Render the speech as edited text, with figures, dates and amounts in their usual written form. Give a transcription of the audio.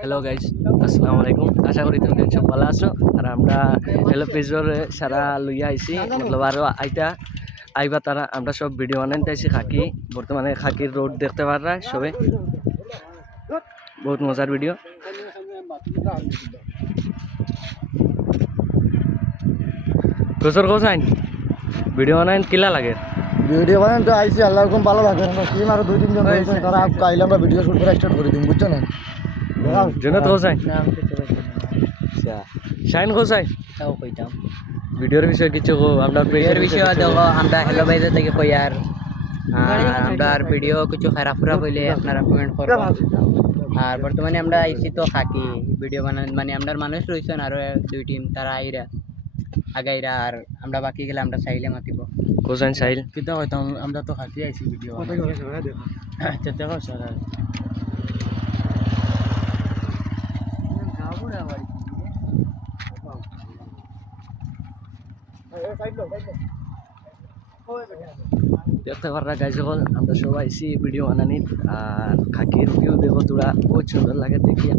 Hello guys, আসসালামু আলাইকুম। আশা করি তুমি সব ভালো আছো। আর আমরা হ্যালো পেজর সারা লইয়া আইছি, মতলব আরো আইবা তারা। আমরা সব ভিডিও বানাইতে আইছি খাকি। বর্তমানে খাকির রোড দেখতে পাররা সবে, বহুত মজার ভিডিও। গোসর কোসাইন ভিডিও বানাইন কিলা লাগে? ভিডিও বানান তো আইসি আল্লাহ রকম ভালো লাগে। আমরা টিম আরো 2-3 জন রয়েছে, তারা কাইলে আমরা ভিডিও শুট করে স্টার্ট করে দিন, বুঝছো না? জনত কোসাইন, আচ্ছা শাইন কোসাইন, তাও কইতাম ভিডিওর বিষয়ে কিছু কো। আমরা ভিডিওর বিষয়ে দেখো, আমরা হ্যালো বাইজে থেকে কই আর আমরা ভিডিও কিছু খারাপ খারাপ হইলে আপনারা কমেন্ট করবেন। আর বর্তমানে আমরা আইছি তো খাকি ভিডিও বানান, মানে আমরা মানুষ রয়েছেন আরো 2 টিম, তারা আইরা আগাইরা, আর আমরা বাকি গেলে আমরা চাইলে মাতিব। কোসাইন সাইল কিতা কইতাম, আমরা তো খাকি আইছি ভিডিও চেষ্টা করছ আর দেখতে পাররা গাইজ, সকল আমরা সবাই আইছি ভিডিও বানানি। আর খাকির ভিউ দেখো তোরা, বহুত সুন্দর লাগে দেখিয়া।